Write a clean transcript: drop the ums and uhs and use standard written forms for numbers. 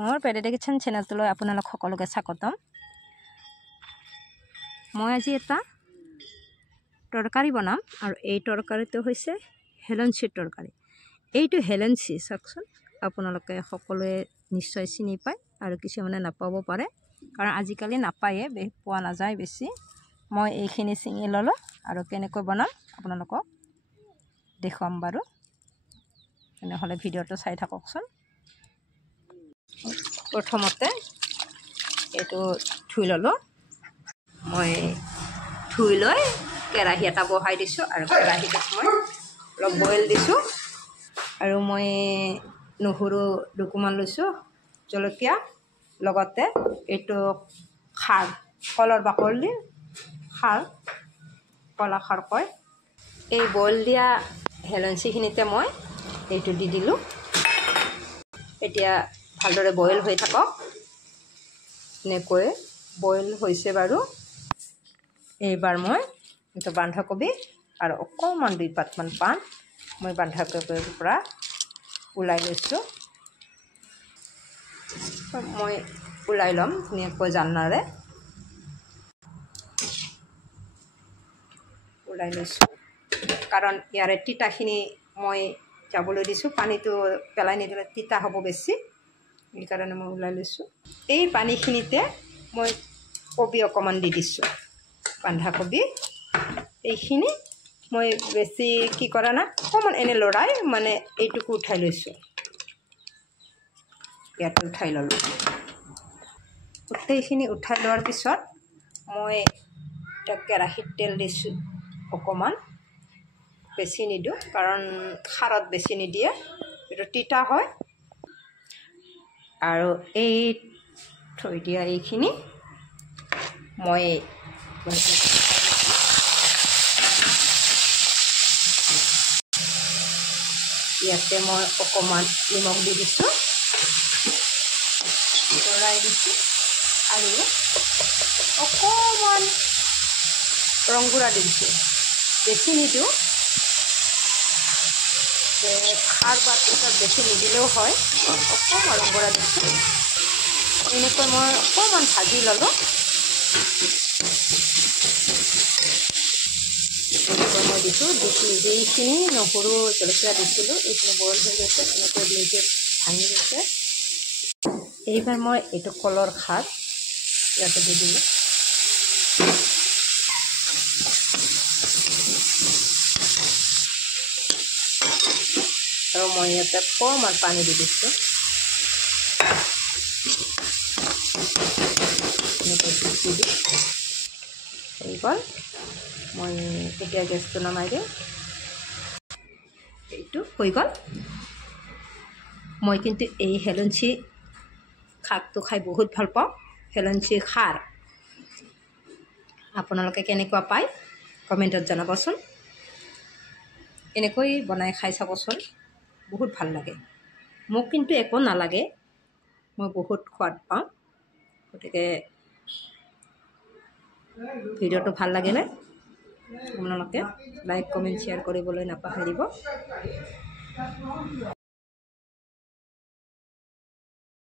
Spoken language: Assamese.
মোৰ পেৰেডে কিচেন চেনেলটোলৈ আপোনালোক সকলোকে স্বাগতম। মই আজি এটা তৰকাৰী বনাম আৰু এই তৰকাৰীটো হৈছে হেলঞ্চিৰ তৰকাৰী। এইটো হেলঞ্চি চাওকচোন, আপোনালোকে সকলোৱে নিশ্চয় চিনি পায় আৰু কিছুমানে নাপাব পাৰে, কাৰণ আজিকালি নাপায়ে, পোৱা নাযায় বেছি। মই এইখিনি ছিঙি ল'লোঁ আৰু কেনেকৈ বনাম আপোনালোকক দেখুৱাম বাৰু। তেনেহ'লে ভিডিঅ'টো চাই থাককচোন। প্ৰথমতে এইটো ধুই ল'লোঁ। মই ধুই লৈ কেৰাহী এটা বহাই দিছোঁ আৰু কেৰাহীটোত মই অলপ বইল দিছোঁ আৰু মই নহৰু দুকুমান লৈছোঁ, জলকীয়া, লগতে এইটো খাৰ, কলৰ বাকলিৰ খাৰ, কলা খাৰ কয়। এই বইল দিয়া হেলঞ্চিখিনিতে মই এইটো দি দিলোঁ। এতিয়া ভালদৰে বইল হৈ থাকক। এনেকৈ বইল হৈছে বাৰু। এইবাৰ মই এইটো বন্ধাকবি আৰু অকণমান 2 পাতমান পান মই বন্ধাকবিৰ পৰা ওলাই লৈছোঁ। মই ওলাই ল'ম ধুনীয়াকৈ জালনাৰে ওলাই লৈছোঁ, কাৰণ ইয়াৰে তিতাখিনি মই যাবলৈ দিছোঁ। পানীটো পেলাই নিদিলে তিতা হ'ব বেছি, সেইকাৰণে মই ওলাই লৈছোঁ। এই পানীখিনিতে মই কবি অকণমান দি দিছোঁ, বন্ধাকবি। এইখিনি মই বেছি কি কৰা নাই, অকণমান এনে লৰাই মানে এইটোকো উঠাই লৈছোঁ। ইয়াতে উঠাই ল'লোঁ। গোটেইখিনি উঠাই লোৱাৰ পিছত মই এতিয়া কেৰাহীত তেল দিছোঁ অকণমান, বেছি নিদিওঁ, কাৰণ খাৰত বেছি নিদিয়ে, এইটো তিতা হয়। আৰু এই থৈ দিয়া এইখিনি মই ইয়াতে মই অকণমান নিমখ দি দিছোঁ, লৰাই দিছোঁ আৰু অকণমান ৰং গুড়া দি দিছোঁ, বেছি নিদিওঁ। খাৰ বা তিতাত বেছি নিদিলেও হয়, অকণমান ৰং গুড়া দিছোঁ। এনেকৈ মই অকণমান ভাজি ল'লোঁ। এনেকৈ মই দিছোঁ, যিখিনি নহৰু জলকীয়া দিছিলোঁ এইখিনি বইল হৈ গৈছে, এনেকৈ নিজে ভাঙি গৈছে। এইবাৰ মই এইটো কলৰ খাৰ ইয়াতে দি দিলোঁ। আৰু মই ইয়াতে অকণমান পানী দি দিছোঁ। এনেকৈ দি দিম, হৈ গ'ল। মই এতিয়া গেছটো নমাই দিম। এইটো হৈ গ'ল। মই কিন্তু এই হেলঞ্চি শাকটো খাই বহুত ভাল পাওঁ, হেলঞ্চি খাৰ। আপোনালোকে কেনেকুৱা পায় কমেণ্টত জনাবচোন। এনেকৈ বনাই খাই চাবচোন, বহুত ভাল লাগে। মোক কিন্তু একো নালাগে, মই বহুত সোৱাদ পাওঁ। গতিকে ভিডিঅ'টো ভাল লাগিলে আপোনালোকে লাইক, কমেণ্ট, শ্বেয়াৰ কৰিবলৈ নাপাহৰিব।